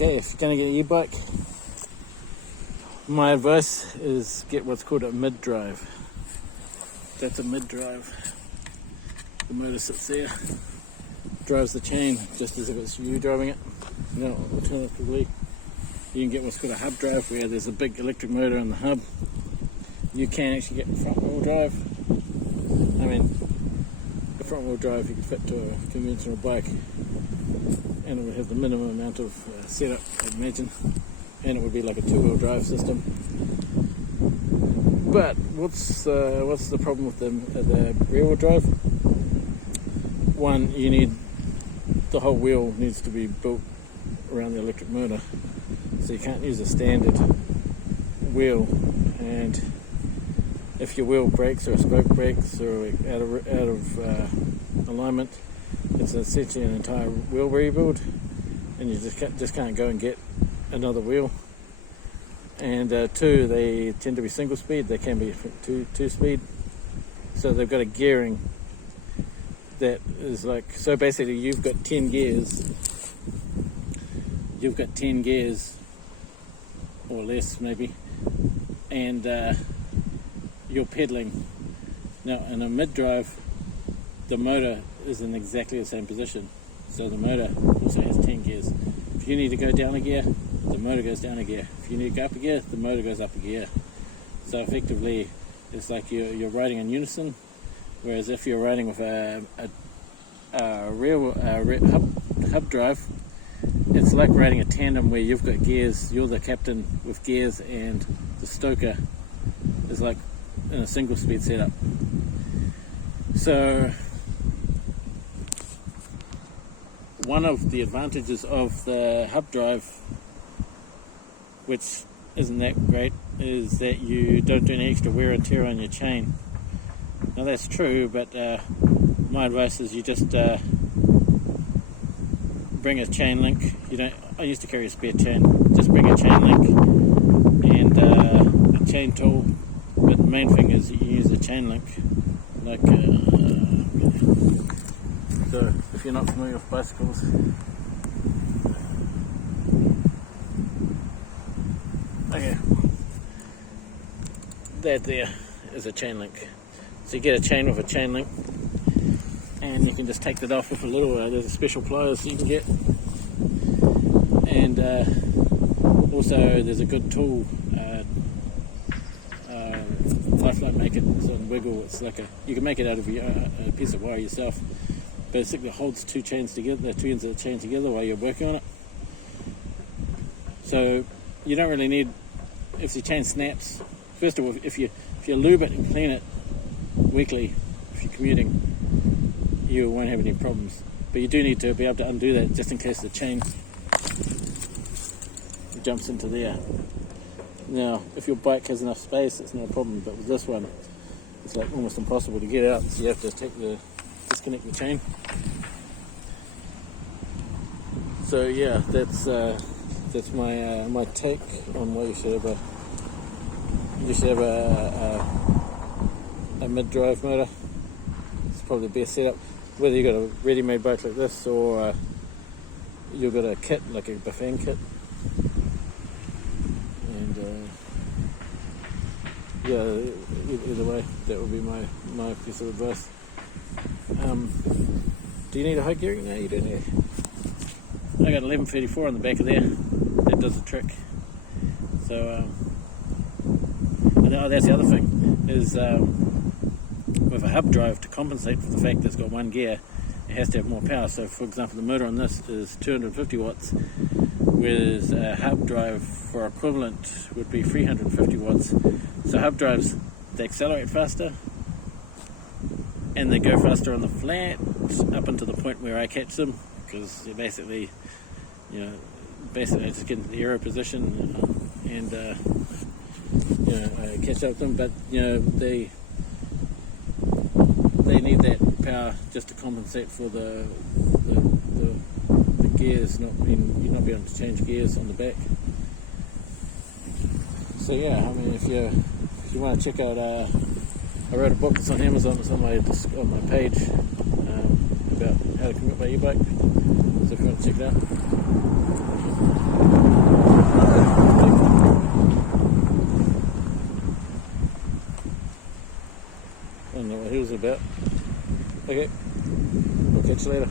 Okay, if you're going to get an e-bike, my advice is get what's called a mid-drive. That's a mid-drive. The motor sits there, drives the chain just as if it's you driving it. Now, alternatively, you can get what's called a hub drive, where there's a big electric motor in the hub. You can actually get front-wheel drive. I mean, the front-wheel drive you can fit to a conventional bike, and it would have the minimum amount of setup, I'd imagine, and it would be like a two-wheel drive system. But what's the problem with the rear-wheel drive? One, the whole wheel needs to be built around the electric motor, so you can't use a standard wheel. And if your wheel breaks or a spoke breaks or out of alignment, it's essentially an entire wheel rebuild, and you just can't go and get another wheel. And two, they tend to be single speed. They can be two speed, so they've got a gearing that is like, so basically you've got 10 gears. You've got 10 gears or less maybe, and you're pedaling. Now in a mid-drive, the motor is in exactly the same position, so the motor also has 10 gears. If you need to go down a gear, the motor goes down a gear. If you need to go up a gear, the motor goes up a gear. So effectively it's like you're riding in unison, whereas if you're riding with a hub drive, it's like riding a tandem where you've got gears, you're the captain with gears, and the stoker is like in a single speed setup. So one of the advantages of the hub drive, which isn't that great, is that you don't do any extra wear and tear on your chain. Now that's true, but my advice is you just bring a chain link. I used to carry a spare chain. Just bring a chain link and a chain tool. But the main thing is you use a chain link. Like, so if you're not familiar with bicycles, okay, that there is a chain link. So you get a chain with a chain link, and you can just take that off with a little, there's a special pliers you can get. And also there's a good tool, Lifeline Make It, it's on Wiggle. It's like you can make it out of a piece of wire yourself. Basically holds two chains together, the two ends of the chain together while you're working on it. So you don't really need, if the chain snaps, first of all, if you lube it and clean it weekly, if you're commuting, you won't have any problems. But you do need to be able to undo that just in case the chain jumps into there. Now, if your bike has enough space, it's no problem, but with this one, it's like almost impossible to get out, so you have to disconnect the chain. So yeah, that's my take on why you should have a mid-drive motor. It's probably the best setup. Whether you got a ready-made bike like this or you've got a kit like a Bafang kit, and yeah, either way, that would be my piece of advice. Do you need a high gearing? No, you don't need. I got 1134 on the back of there. That does the trick. So that's the other thing is with a hub drive, to compensate for the fact that it's got one gear, it has to have more power. So for example, the motor on this is 250 watts, whereas a hub drive for equivalent would be 350 watts. So hub drives, they accelerate faster and they go faster on the flat up until the point where I catch them, because they're basically I just get into the aero position and I catch up with them. But they need that power just to compensate for the gears you're not being able to change gears on the back. So yeah, I mean, if you want to check out, I wrote a book that's on Amazon. It's on my page about how to commute by e-bike. So if you want to check it out. don't know what he was about. Okay, I'll catch you later.